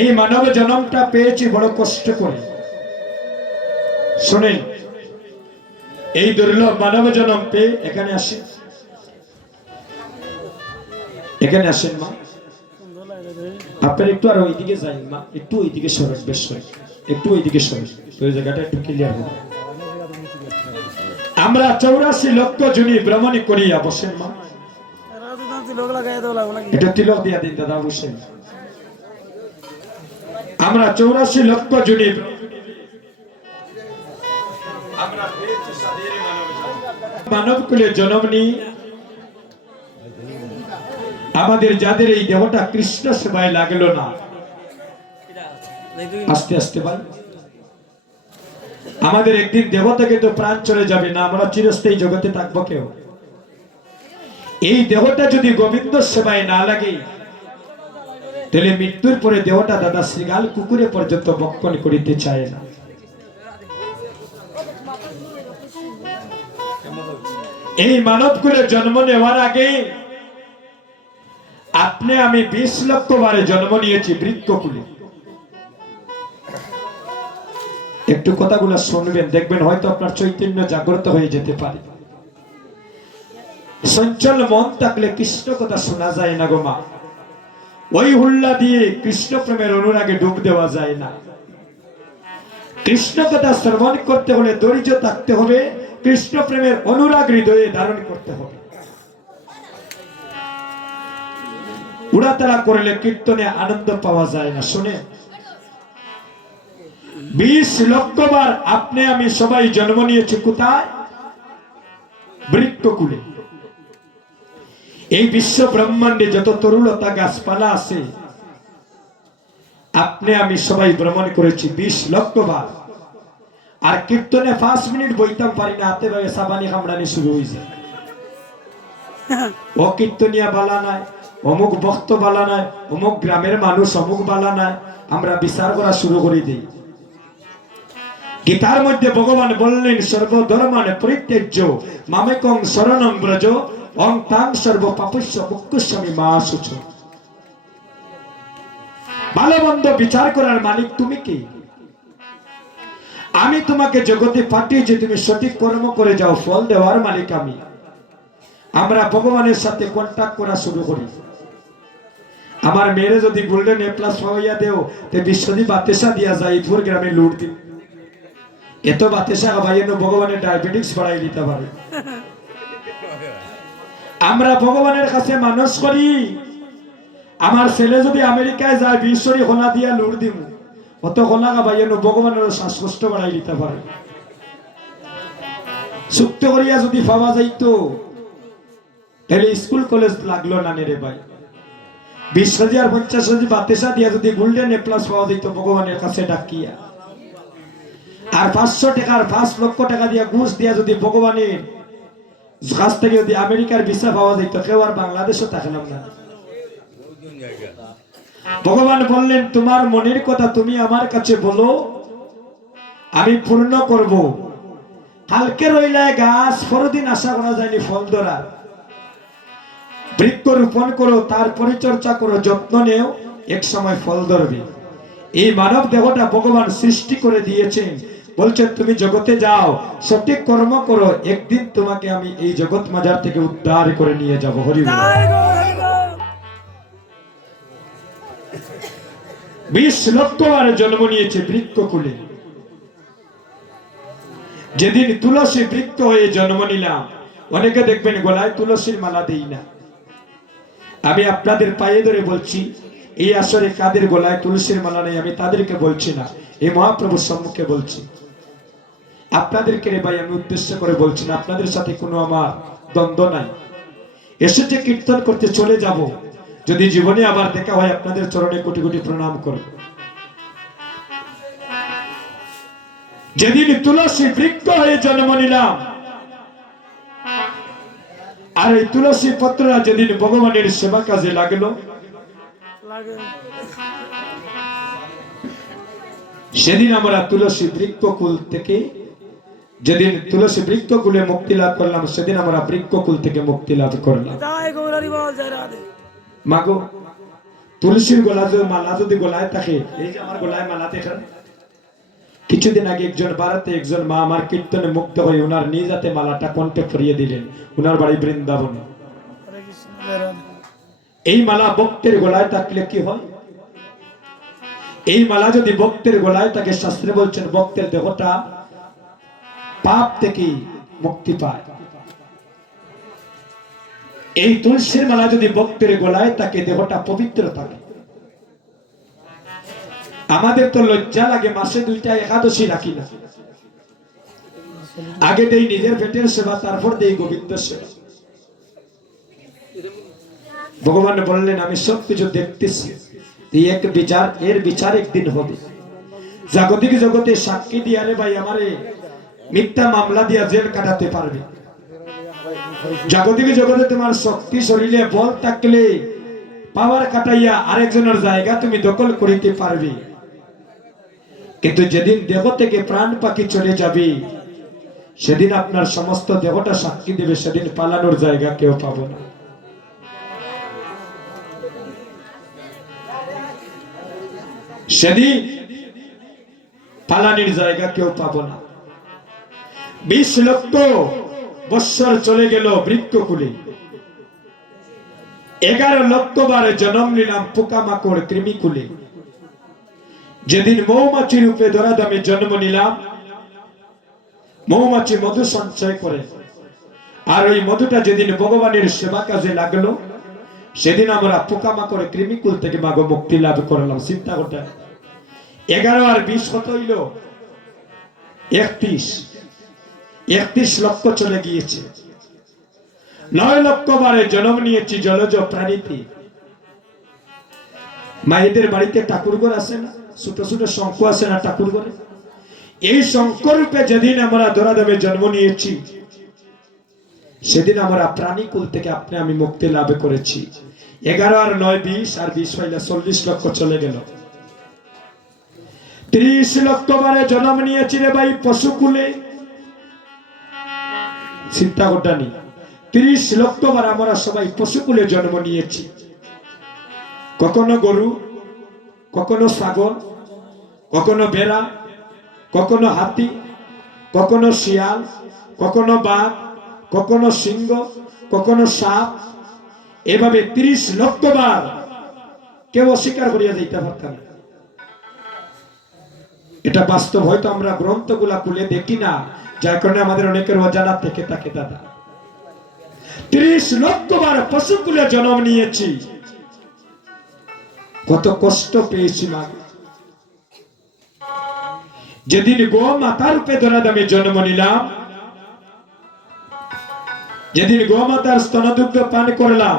এই মানব জন্মটা পেয়েছি বড় কষ্ট করে। শুনেন, এই দুর্লভ মানব জন্ম পেয়ে এখানে আসেন, এখানে আসেন মা। আপনার একটু আর ওইদিকে যাই মা, একটু ওইদিকে সরেন, বেশ সরেন, একটু ওইদিকে সরেন, ওই জায়গাটা একটু ক্লিয়ার হবে। আমরা 84 লক্ষ জুনি ভ্রমণ করিয়া, বসেন মা, এটা তিলক দিয়া দিন দাদা, বসেন। আমরা 84 লক্ষ জুনি মানব কুলে জন্ম নিয়ে আমাদের যাদের এই দেহটা কৃষ্ণ সেবায় লাগলো না, আস্তে আস্তে ভাই, আমাদের একদিন দেহ থেকে তো প্রাণ চলে যাবে না, আমরা চিরস্থায়ী জগতে থাকবো কেউ। এই দেহটা যদি গোবিন্দ সেবায় না লাগে, তাহলে মৃত্যুর পরে দেহটা দাদা শ্রীগাল কুকুরে পর্যন্ত ভক্ষণ করিতে চায় না। এই মানব কুলে জন্ম নেওয়ার আগে আপনি আমি 20 লক্ষ বারে জন্ম নিয়েছি বৃক্ষকুলে। একটু কথাগুলো শুনবেন, দেখবেন হয়তো আপনার চৈতন্য জাগ্রত হয়ে যেতে পারে। চঞ্চল মন থাকলে কৃষ্ণ কথা শোনা যায় না গো মা, ওই হুল্লা দিয়ে কৃষ্ণ প্রেমের অনুরাগে ডুব দেওয়া যায় না। কৃষ্ণ কথা শ্রবণ করতে হলে ধৈর্য থাকতে হবে, কৃষ্ণ প্রেমের অনুরাগ হৃদয়ে ধারণ করতে হবে। উড়াতাড়া করলে কীর্তনে আনন্দ পাওয়া যায় না। শুনে, 20 লক্ষ বার আপনি আমি সবাই জন্ম নিয়েছি কোথায়? বৃক্ষকুলে। এই বিশ্ব ব্রহ্মাণ্ডে যত তরুলতা গাছপালা আছে, আপনি আমি সবাই ভ্রমণ করেছি 20 লক্ষ বার। আর কীর্তনে 5 মিনিট বইতাম পারি না, হাতে ভাবে সাবানি কামড়ানি শুরু হয়েছে। ও কীর্তনিয়া বালা নাই, অমুক ভক্ত বালা নাই, অমুক গ্রামের মানুষ অমুক বালা নাই, আমরা বিচার করা শুরু করে দিই। গীতার মধ্যে ভগবান বললেন, সর্বধর্মান পরিত্যাজ্য মামেকং শরণং ব্রজ অং তাং সর্ব পাপস্য মুক্তস্বামী মা শুচ। ভালো মন্দ বিচার করার মালিক তুমি কি? আমি তোমাকে জগতে পাঠিয়েছি, তুমি সঠিক কর্ম করে যাও, ফল দেওয়ার মালিক আমি। আমরা ভগবানের সাথে কন্ট্যাক্ট করা শুরু করি। আমার মেয়েরে যদি গোল্ডেন A+ পাওয়াইয়া দেও, তে বিশ্বদী বাতেসা দিয়া যায়, ইপুর গ্রামে লুট দিন। এত বাতেসা খাবাইয়েন ভগবানের ডায়াবেটিস বাড়াই দিতে পারে। আমরা ভগবানের কাছে মানুষ করি, আমার ছেলে যদি আমেরিকায় যায়, বিশ্বরী হোনা দিয়া লুট দিব, অত হোনা খাবাইয়েন ভগবানের শ্বাসকষ্ট বাড়াই দিতে পারে। সুক্ত করিয়া যদি পাওয়া যাইতো, তাহলে স্কুল কলেজ লাগলো না রে ভাই। 20,000 আর 50,000 বাতেসা দিয়া যদি গোল্ডেন A+ পাওয়া যাইতো ভগবানের কাছে ডাকিয়া, আর 500 টাকা আর 5 লক্ষ টাকা দিয়া ঘুষ দিয়া যদি ভগবানের কাছ থেকে যদি আমেরিকার ভিসা পাওয়া যাইতো, কেউ আর বাংলাদেশও থাকলাম না। ভগবান বললেন, তোমার মনের কথা তুমি আমার কাছে বলো, আমি পূর্ণ করব। কালকে রইলায় গাছ, পরদিন আশা করা যায়নি ফল ধরার। বৃক্ষ রোপণ করো, তার পরিচর্যা করো, যত্ন নেও, এক সময় ফল ধরবে। এই মানব দেহটা ভগবান সৃষ্টি করে দিয়েছেন, বলছেন তুমি জগতে যাও, সঠিক কর্ম করো, একদিন তোমাকে আমি এই জগৎ মাজার থেকে উদ্ধার করে নিয়ে যাব। হরি বল। 20 লক্ষ বার জন্ম নিয়েছে বৃক্ষকুলে। যেদিন তুলসী বৃক্ষ হয়ে জন্ম নিলাম, অনেকে দেখবেন গলায় তুলসীর মালা দেই না। আমি আপনাদের পায়ে ধরে বলছি, এই আসরে কাদের গলায় তুলসীর মালা নেই, আমি তাদেরকে বলছি না, এই মহাপ্রভুর সম্মুখে বলছি। আপনাদেরকে রে ভাই আমি উদ্দেশ্য করে বলছি না, আপনাদের সাথে কোনো আমার দ্বন্দ্ব নাই। এসেছে কীর্তন করতে, চলে যাব। যদি জীবনে আবার দেখা হয়, আপনাদের চরণে কোটি কোটি প্রণাম করব। যেদিন তুলসী বৃক্ষ হয়ে জন্ম নিলাম, আর এই তুলসী পত্ররা যেদিন ভগবানের সেবা কাজে লাগলো, সেদিন আমরা তুলসী বৃক্ষকুল থেকে, যেদিন তুলসী বৃক্ষকুলে মুক্তি লাভ করলাম, সেদিন আমরা বৃক্ষকুল থেকে মুক্তি লাভ করলাম। মাগো, তুলসীর মালা যদি গলায় থাকে, এই যে আমার গলায় মালা দেখেন, কিছুদিন আগে একজন ভারতে একজন মা আমার কীর্তনে মুক্ত হয়ে ওনার নিজ হাতে মালাটা কণ্ঠে পরিয়ে দিলেন। ওনার বাড়ি বৃন্দাবন। এই মালা ভক্তের গলায় থাকলে কি হয়? এই মালা যদি ভক্তের গলায় থাকে, শাস্ত্রে বলছেন ভক্তের দেহটা পাপ থেকে মুক্তি পায়। এই তুলসীর মালা যদি ভক্তের গলায় থাকে, দেহটা পবিত্র থাকে। আমাদের তো লজ্জা লাগে, মাসে 2টা একাদশী রাখি না। আগে দেই নিজের পেটের সেবা, তারপর দেই গোবিন্দ সেবা। ভগবান বললেন আমি সবকিছু দেখতেছি, এর বিচার একদিন হবে। জাগতিক জগতে সাক্ষী দিয়ে আরে ভাই আমারে মিথ্যা মামলা দিয়া জেল কাটাতে পারবে। জাগতিক জগতে তোমার শক্তি শরীরে বল থাকলে পাওয়ার কাটাইয়া আরেকজনের জায়গা তুমি দখল করিতে পারবে। কিন্তু যেদিন দেহ থেকে প্রাণ পাখি চলে যাবে, সেদিন আপনার সমস্ত দেহটা সাক্ষী দেবে, সেদিন পালানোর জায়গা কেউ পাবো না। সেদিন পালানির জায়গা কেউ পাবো না। 20 লক্ষ বৎসর চলে গেল বৃক্ষকুলে, 11 লক্ষ বার জন্ম নিলাম পোকামাকড় কৃমিকুলে। যেদিন মৌমাছি রূপে ধরাধামে জন্ম নিলাম, মৌমাছি মধু সঞ্চয় করে, আর ওই মধুটা যেদিন ভগবানের সেবা কাজে লাগলো, সেদিন আমরা পোকামাকড় কৃমিকুল থেকে মাগো মুক্তি লাভ করলাম। চিন্তা করতে 11 আর 20 কত হইল? 31 লক্ষ চলে গিয়েছে। 9 লক্ষ বারে জন্ম নিয়েছি জলজ প্রাণীতে। মায়েদের বাড়িতে ঠাকুরঘর আছে না, ছোট ছোট শঙ্খ আছে না ঠাকুর ঘরে? এই শঙ্খ রূপে যেদিন আমরা ধরাধামে জন্ম নিয়েছি, সেদিন আমরা প্রাণীকুল থেকে আপনি আমি মুক্তি লাভ করেছি। 11 আর 9 20 আর 20 হইলে 40 লক্ষ চলে গেল। 30 লক্ষ বারে জন্ম নিয়েছি রে ভাই পশুকুলে। চিন্তা করতানি 30 লক্ষ বার আমরা সবাই পশুকুলে জন্ম নিয়েছি। কখনো গরু, কখনো ছাগল, কখনো ভেড়া, কখনো হাতি, কখনো শিয়াল, কখনো বাঘ, কখনো সিংহ, কখনো সাপ। এভাবে 30 লক্ষ বার কেউ অস্বীকার করিয়া দিতে পারতাম না। এটা বাস্তব। হয়তো আমরা গ্রন্থগুলা খুলে দেখি না, যার কারণে আমাদের অনেকের অজানা থেকে থাকে। দাদা 30 লক্ষ বার পশুকুলে জন্ম নিয়েছি, কত কষ্ট পেয়েছি মা। যেদিন গো মাতার রূপে ধরাধামে জন্ম নিলাম, যেদিন গো মাতার স্তনদুগ্ধ পান করলাম,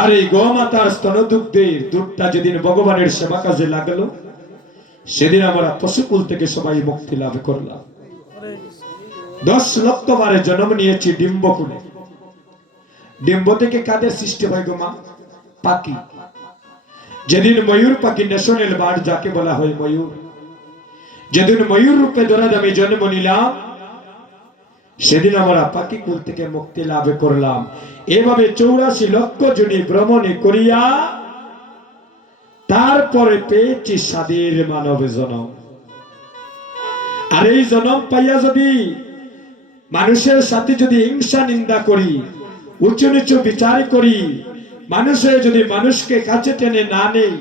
আর এই গো মাতার স্তনদুগ্ধের দুধটা যেদিন ভগবানের সেবা কাজে লাগলো, সেদিন আমরা পশুকুল থেকে সবাই মুক্তি লাভ করলাম। 10 লক্ষ বারে জন্ম নিয়েছি ডিম্বকুলে। ডিম্ব থেকে কাদের সৃষ্টি হয় গো মা? পাখি। যেদিন ময়ূর পাখি, ন্যাশনাল বার্ড যাকে বলা হয় ময়ূর, যেদিন ময়ূর রূপে ধরাধামে জন্ম নিলাম, সেদিন আমরা পাখি কুল থেকে মুক্তি লাভ করলাম। এভাবে 84 লক্ষ জনে ভ্রমণে করিয়া তারপরে পেয়েছি স্বাদের মানব জনম। আর এই জনম পাইয়া যদি মানুষের সাথে যদি হিংসা নিন্দা করি, উঁচু নিচু বিচার করি, মানুষে যদি মানুষকে কাছে টেনে না নেই,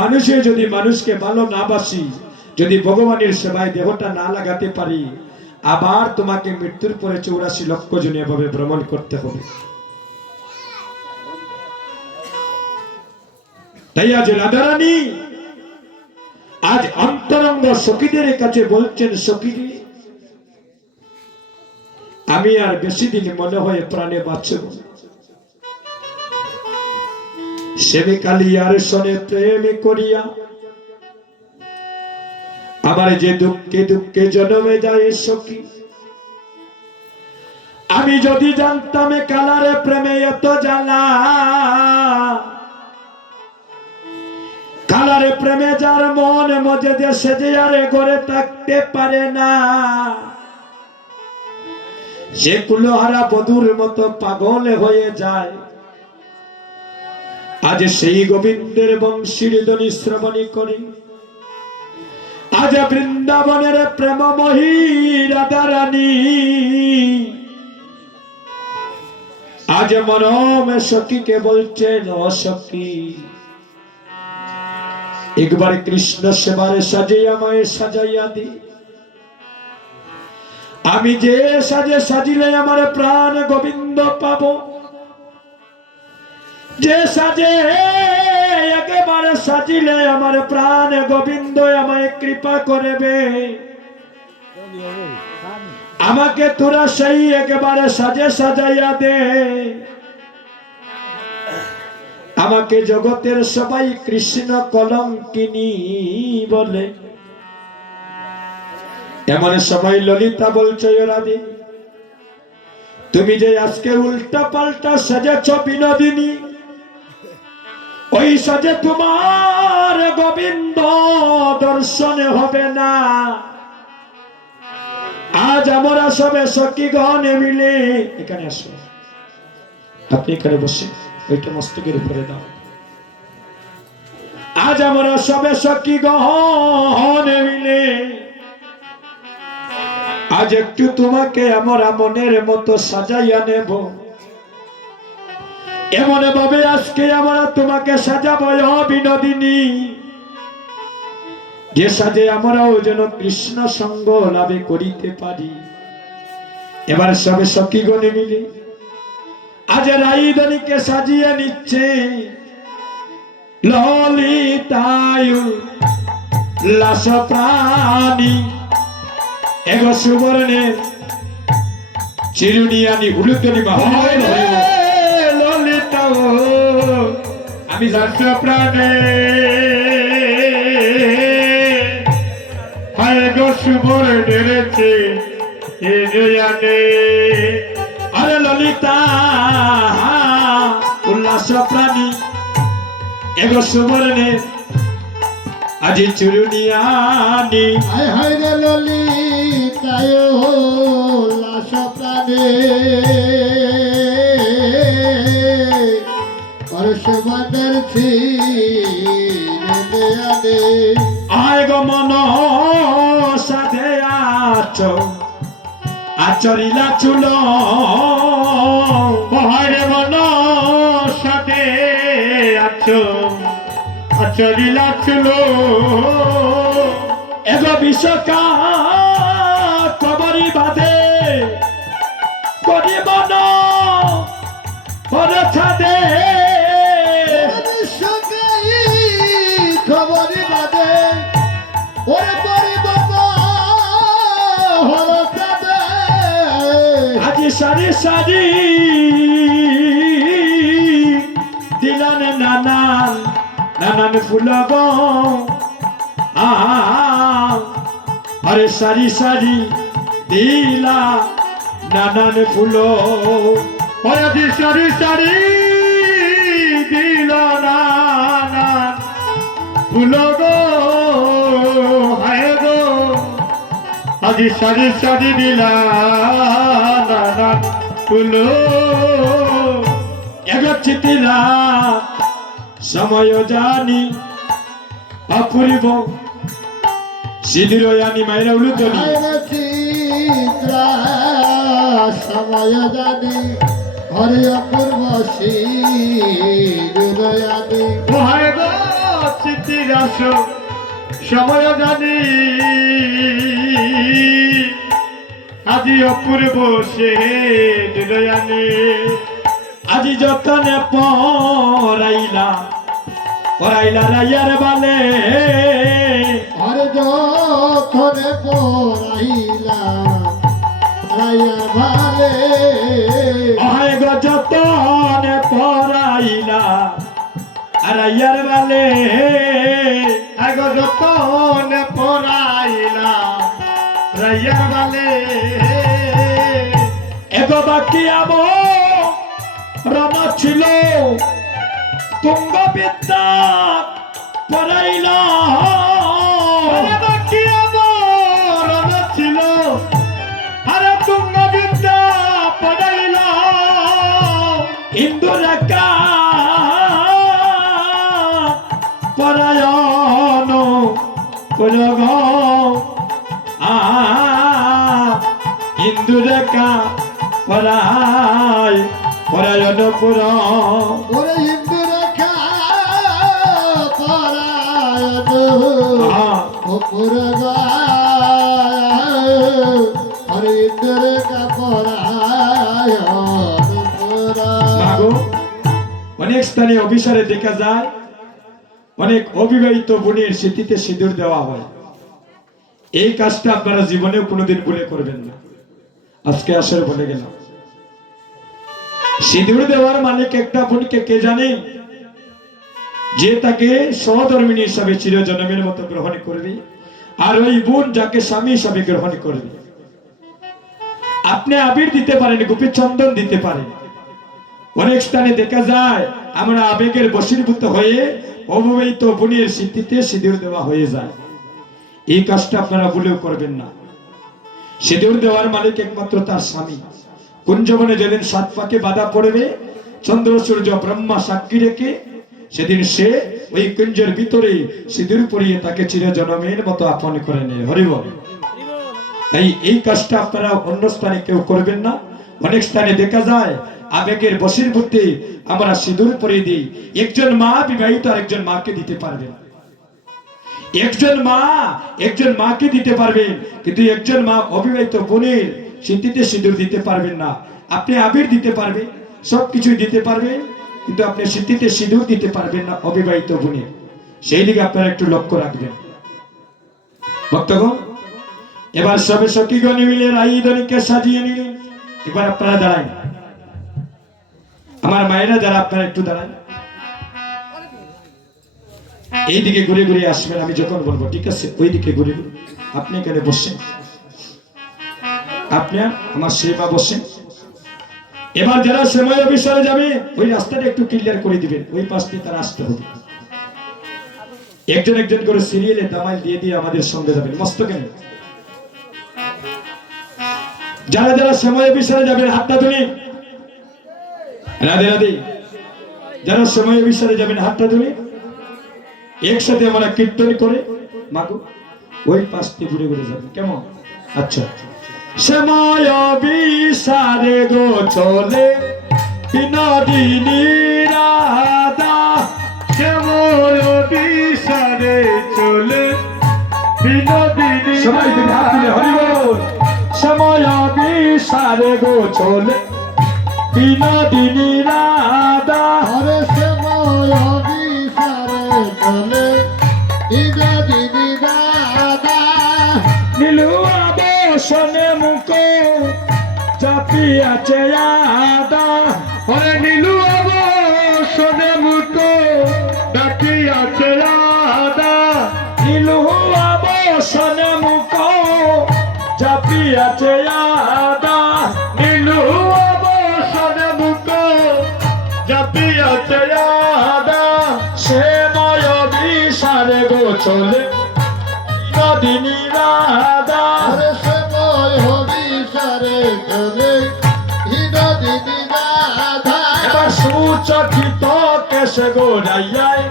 মানুষে যদি মানুষকে ভালো না বাসি, যদি ভগবানের সেবায় দেহটা না লাগাতে পারি, আবার তোমাকে মৃত্যুর পরে 84 লক্ষ জনে এভাবে ভ্রমণ করতে হবে। তাই আজ রাধারানী আজ অন্তরঙ্গ সখীদের কাছে বলছেন, সখীরে আমি আর বেশি দিন মনে হয় প্রাণে বাঁচব। সেবে কালিয়ার সনে প্রেম করিয়া আমার যে দুঃখে দুঃখে জন্মে যায় সখী, আমি যদি জানতাম কালারে প্রেমে এত জ্বালা, কালারে প্রেমে যার মন মজে দেশে যে আরে ঘরে থাকতে পারে না, সে কুলোহারা বধুর মতো পাগল হয়ে যায়। আজ সেই গোবিন্দের বংশীর ধ্বনি শ্রবণী করি, আজ বৃন্দাবনের প্রেমময়ী রাধা রানী, আজ মরমে সখীকে বলছেন ও সখী, একবার কৃষ্ণ সেবার সাজে আমায় সাজাইয়া দি। আমি যে সাজে সাজিলে আমার প্রাণ গোবিন্দ পাব, যে সাজে একেবারে সাজিলে আমার প্রাণ গোবিন্দ আমায় কৃপা করবে। আমাকে তোরা সেই একেবারে সাজে সাজাইয়া দে। আমাকে জগতের সবাই কৃষ্ণ কলঙ্কিনী বলে। এমন সময় ললিতা বলছে, রাধে তুমি যে আজকে উল্টা পাল্টা সাজেছ বিনোদিনী, ওই সাজে তোমার গোবিন্দ দর্শনে হবে না। আজ আমরা সবে সখীগণে মিলে, এখানে আসো, আপনি এখানে বসে ওইটা মস্তকের উপরে দাও। আজ আমরা সবে সখীগণে মিলে আজ একটু তোমাকে আমরা মনের মতো সাজাইয়া নেব। এমন ভাবে আজকে আমরা তোমাকে সাজাবো বিনোদিনী, যে সাজে আমরাও যেন কৃষ্ণ সঙ্গ লাভে করিতে পারি। এবার সবে সখীগণে মিলে আজ রাইদনীকে সাজিয়ে নিচ্ছে। ললিতায় লাস প্রাণী এগো সুবর্ণের চিরুনিয়ানি উলুতনি মহায় ললিতা, আমি লাস প্রাণে হয় গো সুবর্ণের চিরুনিয়ানি। আরে ললিতা উল্লাস প্রাণী এগো সুবর্ণের আজি চুরুনিয়ানি। হায় হায় রে ললিতায় উল্লাস প্রাণে পরশুমানের চিরুনিয়ানি। আয় গো মন সাধে আছো আচরিলা চুল, মহারে মন সাথে আছো আচরিলা চুল। এগো বিশ্বকা কবরি বাঁধে গরিব ছাদে, বিশ্বকাই খবরি বাদে ওরে পরি বাবা হল কাদে। আজি সারি সারি দিলান নানান নানান ফুল গো, আরে সারি সারি দিলা নানান ফুল। আজি সারি সারি দিল নানান ফুল গো, হায় গো আজি সারি সারি দিলা নানান ফুল। এগোচ্ছিলা সময় জানি অপূর্ব সিঁদুর আনি মায়েরা উলুতলি। চিত্রা সময় জানি হরে অপূর্ব সিঁদুরয়ানি। হায় গো চিত্তিরাস সময় জানি আজি অপূর্ব সে দুলয়ানি। আজি যতনে পরাইলা পরাইলা রাইয়ার বালে, হরে যতনে পড়াইলা রাইয়া ভালে। হায় গো যতনে পরাইলা রাইয়ার বালে, হায় গো যতনে পরাইলা রাইয়ার বালে। এগো বাকি আমো রণ ছিল তুঙ্গ বিদ্যা পড়াইলা, বাকি আমার রণ ছিল আরে তুঙ্গ বিদ্যা পড়াইলা। ইন্দুরেখা পরায়ণ করগ ইন্দুরেখা পরায় পরায়ণ পুর ওরে হিন্দু রেখা পরায়ণ অপুর ওরে হিন্দু রেখা পরায়ণ মাগো অনেক স্থানে অভিসারে দেখা যায় অনেক অবিবাহিত বোনের স্মৃতিতে সিঁদুর দেওয়া হয়। এই কাজটা আপনারা জীবনেও কোনোদিন ভুলে করবেন না। আজকে আসলে বলে গেলাম সিঁদুর দেওয়ার মালিক একটা বোনকে কে জানে? যে তাকে সহধর্মিনী হিসাবে চিরজন্মের মতো গ্রহণ করবে, আর ওই বোন যাকে স্বামী হিসাবে গ্রহণ করবে। আপনি আবির দিতে পারেন, গোপী চন্দন দিতে পারেন। অনেক স্থানে দেখা যায় আমরা আবেগের বশীভূত হয়ে অবিবাহিত বোনের স্মৃতিতে সিঁদুর দেওয়া হয়ে যায়। এই কাজটা আপনারা ভুলেও করবেন না। সিঁদুর দেওয়ার মালিক একমাত্র তার স্বামী। কুঞ্জবনে যেদিন সাত পাকে বাধা পড়বে, চন্দ্র সূর্য ব্রহ্মা সাক্ষী রেখে, সেদিন সে ওই কুঞ্জের ভিতরে সিঁদুর পরিয়ে তাকে চিরজন্মের মতো আপন করে নেয়। হরিবল। তাই এই কাজটা আপনারা অন্য স্থানে কেউ করবেন না। অনেক স্থানে দেখা যায় আবেগের বশীভূতে আমরা সিঁদুর পরিয়ে দিই। একজন মা বিবাহিত আরেকজন মাকে দিতে পারবেন, একজন মাকে দিতে পারবেন, কিন্তু একজন মা অবিবাহিত বোনের স্মৃতিতে সিঁদুর দিতে পারবেন না। আপনি আবির দিতে পারবেন, সবকিছুই দিতে পারবেন, কিন্তু আপনি স্মৃতিতে সিঁদুর দিতে পারবেন না অবিবাহিত বোনের। সেই দিকে আপনারা একটু লক্ষ্য রাখবেন। ভক্তগণ, এবার সবে সখীগণ মিলে রাইদনিকে সাজিয়ে নিলেন। এবার আপনারা দাঁড়ান, আমার মায়েরা যারা, আপনারা একটু দাঁড়ান। এইদিকে ঘুরে ঘুরে আসবেন আমি যখন বলবো, ঠিক আছে? ওই দিকে ঘুরে ঘুরে আপনি এখানে বসেন, আপনি আমার সেবা বসেন। এবার যারা সময় অফিসারে যাবে ওই রাস্তাটা একটু ক্লিয়ার করে দিবেন, ওই পাশ দিয়ে তারা আসতে হবে। একজন একজন করে সিরিয়ালে দামাইল দিয়ে দিয়ে আমাদের সঙ্গে যাবেন। মস্ত কেন যারা যারা সময় অফিসারে যাবেন হাতটা তুলি। রাধে রাধে। যারা সময় অফিসারে যাবেন হাতটা তুলি। একসাথে আমরা কীর্তন করে মাগো ওই পাশ দিয়ে ঘুরে ঘুরে যাবেন, কেমন? আচ্ছা। সময় অফিসারে গো চলে বিনোদিনী রাধা, সময় অফিসারে চলে বিনোদিনী। সবাই তুমি হাত তুলে হরি বল। সময় অফিসারে গো চলে বিনোদিনী রাধা, আরে সময় অভিসারে চলে বিনোদিনী রাধা। নীলুয়া বসনে মুখ চাপিয়াছে আদা, ওরে নীলুয়া বসনে মুখ ডাকিয়াছে আদা, নীলুয়া বসনে মুখ চাপিয়াছে আদা, নীলুয়া বসনে মুখ চাপিয়াছে আদা। সে ময় বিসারে গো চলে বিনোদিনী রাধা, আরে সময় অভিসারে চলে বিনোদিনী রাধা। এবার সুচকিত কেশে গোড়াইয়ায়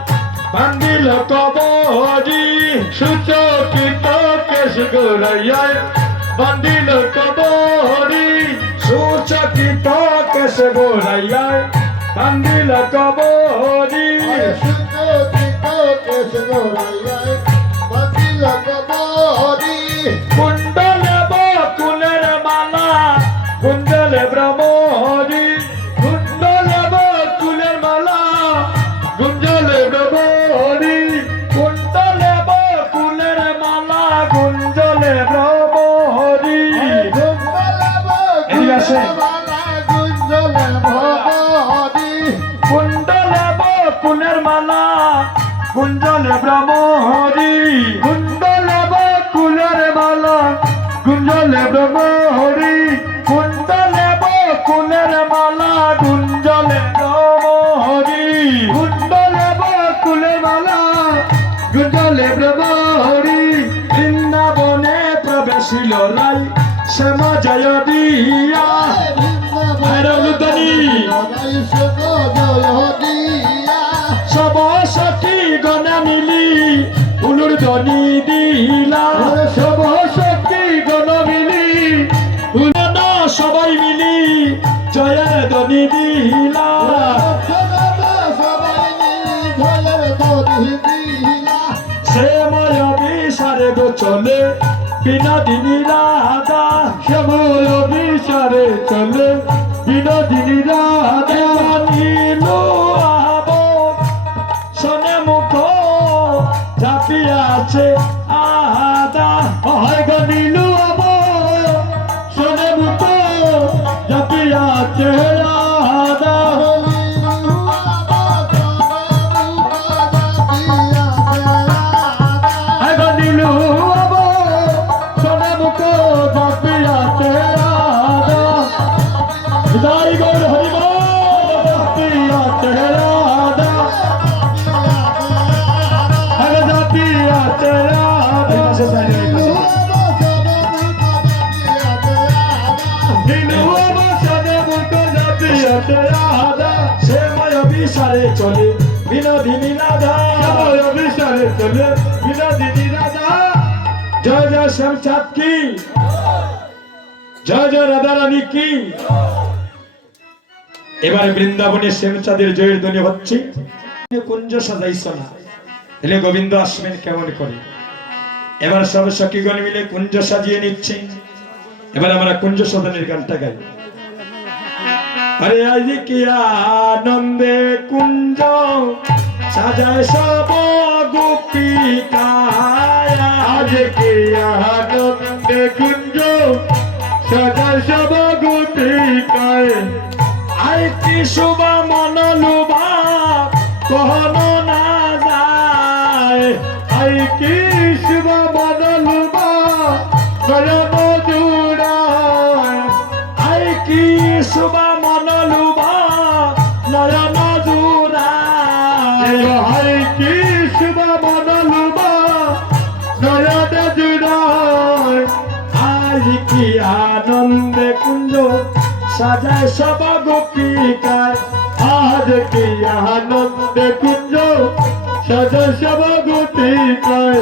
বান্দিল কবরি, সুচকিত কেশে গোড়াইয়ায় বান্দিল কবরি, সুচকিত কেশে গোড়াইয়ায় বান্দিল কবরি। আরে সুচকিত কেশে গোড়াইয়ায় বান্দিল কবরি। কুণ্ডলে বকুলের মালা কুণ্ডলে ভ্রমরি, কুণ্ডলে বকুলের মালা গুঞ্জলে ভ্রমরি, কুণ্ডলে বকুলের মালা গুঞ্জলে ভ্রমরি। এদিকে আসেন। কুণ্ডলে বকুলের মালা গুঞ্জলে ভ্রমরি, কুণ্ডলে বকুলের মালা গুঞ্জলে ভ্রমরি, কুণ্ডলে বকুলের মালা গুঞ্জলে ভ্রমরি, কুণ্ডলে বকুলের মালা গুঞ্জলে ভ্রমরি। বৃন্দাবনে প্রবেশিল রাই শ্যামা জয় দিয়া, সব সখী গণা মিলি উলুর ধ্বনি দিলা সব শক্তি গণ মিলি উলনা সবাই মিলি জয়ের ধ্বনি দিলা সে মায়াবী সারে গো চলে বিনোদিনী রাধা শ্যামল বিসারে চলে বিনোদিনী রাধা নীলো আব শোনে মুখ ঝাঁপিয়াছে আদা হয় গো নীলো আব শোনে মুখ ঝাঁপিয়াছে আদা সারে চলে বিনোদিনী রাধা সারে চলে বিনোদিনী রাধা জয় জয় শ্যামচাঁদ কি জয় জয় রাধা রানী কি। এবারে বৃন্দাবনে শ্যামচাঁদের জয়ের ধ্বনি হচ্ছে। কুঞ্জ সাজাইছ না তাহলে গোবিন্দ আসবেন কেমন করে। এবার সব সখীগণ মিলে কুঞ্জ সাজিয়ে নিচ্ছে। এবার আমরা কুঞ্জ সাধনের গানটা গাই। আরে আজ কি আনন্দে কুঞ্জ সাজায় সব গোপিকায় আজ কি আনন্দে কুঞ্জ সাজায় সব গোপিকায় আই কি শুভ মন লুভা কহনো না যায় আই কি শুভ মন লুভা নয়ন জুড়ায় আই কি শুভ মন লুভা নয়ন জুড়ায় আই কি শুভ মন লুভা নয়ন জুড়ায় আজ কি আনন্দে কুঞ্জ সাজায় সব গোপিকায় আজ কি আনন্দে কুঞ্জ সাজায় সব গোপিকায়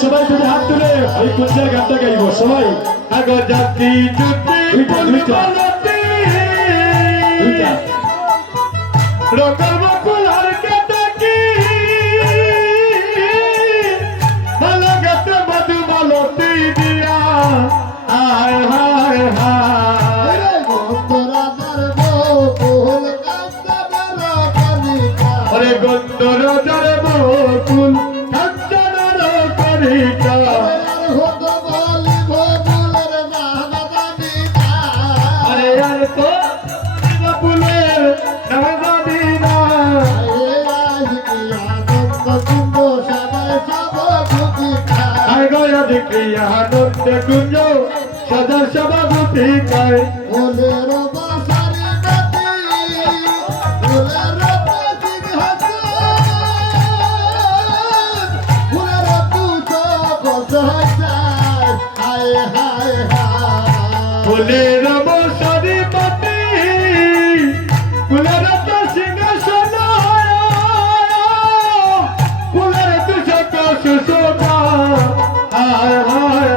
সবাই তুমি হাত তুলে ওই কুঞ্জের গানটা গাইব সবাই আগর জাতি জুতি রকম কুলার কেটকি ভালো গাতে মধু মালতি দিয়া আয় হায় হায় ওরে গন্ধ রাজার বকুল আনন্দ কুঞ্জ সদা সভা গোপিকায় ফুলের বাসারি নাতি ফুলের ফুলের পুজো বসায় হায় হায় হায় ফুলের বাসারি পাতি ফুলের সিংহাসন ফুলের তুষক সুশোভা হায় হায়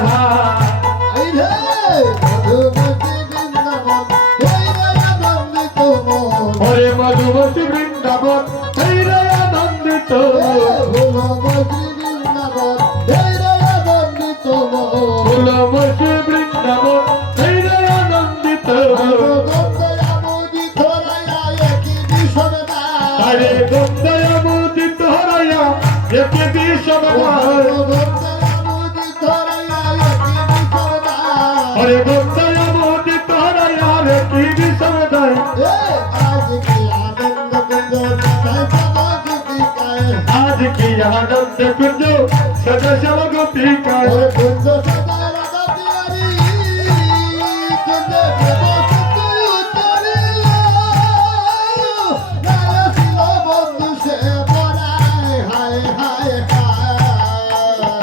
হরে মধুমতি বৃন্দাবন হরে আনন্দিত ফুলমতি বৃন্দাবন হরে আনন্দিত হরে গঙ্গা মুদিত হরায়া একে বিষম হরে গঙ্গা মুদিত হরায়া একে বিষম आज की आनंद कुंज सदा शव गोपिकाय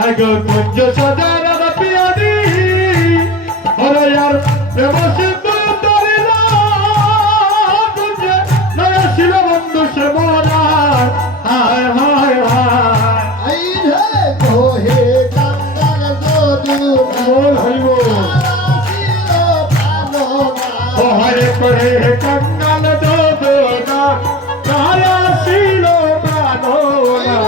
আগো কুঞ্জ সজার পিয়াদি ওরে यार প্রেম সিন্ধু তরিলা কুঞ্জে নয়া ছিল বন্ধু সে মোরা হায় হায় হায় আই রে কোহে কাঙ্গাল যদু বল হইব ছিল ভালো ও হরে করে কাঙ্গাল দোদনা কায়া ছিল প্রাণনা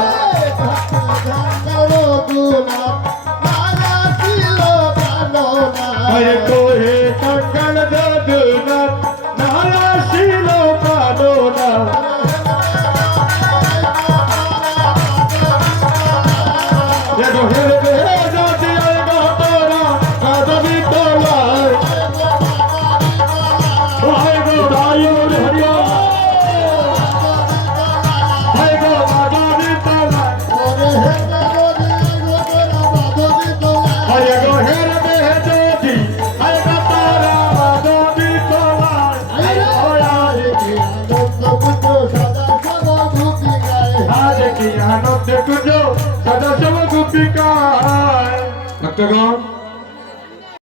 হরে করে কাঙ্গাল দোদনা নায়া ছিল প্রাণনা এগো হেরে বেহে যদি আইগো তোরা কাদবি তোলায় ও আইগো দায়ুর হরিয়া আইগো কাদবি তোলায় আইগো হেরে বেহে যদি আইগো তোরা কাদবি তোলায় আজ কি আনন্দ কুঞ্জ সদা সব গোপিকায় একটা গান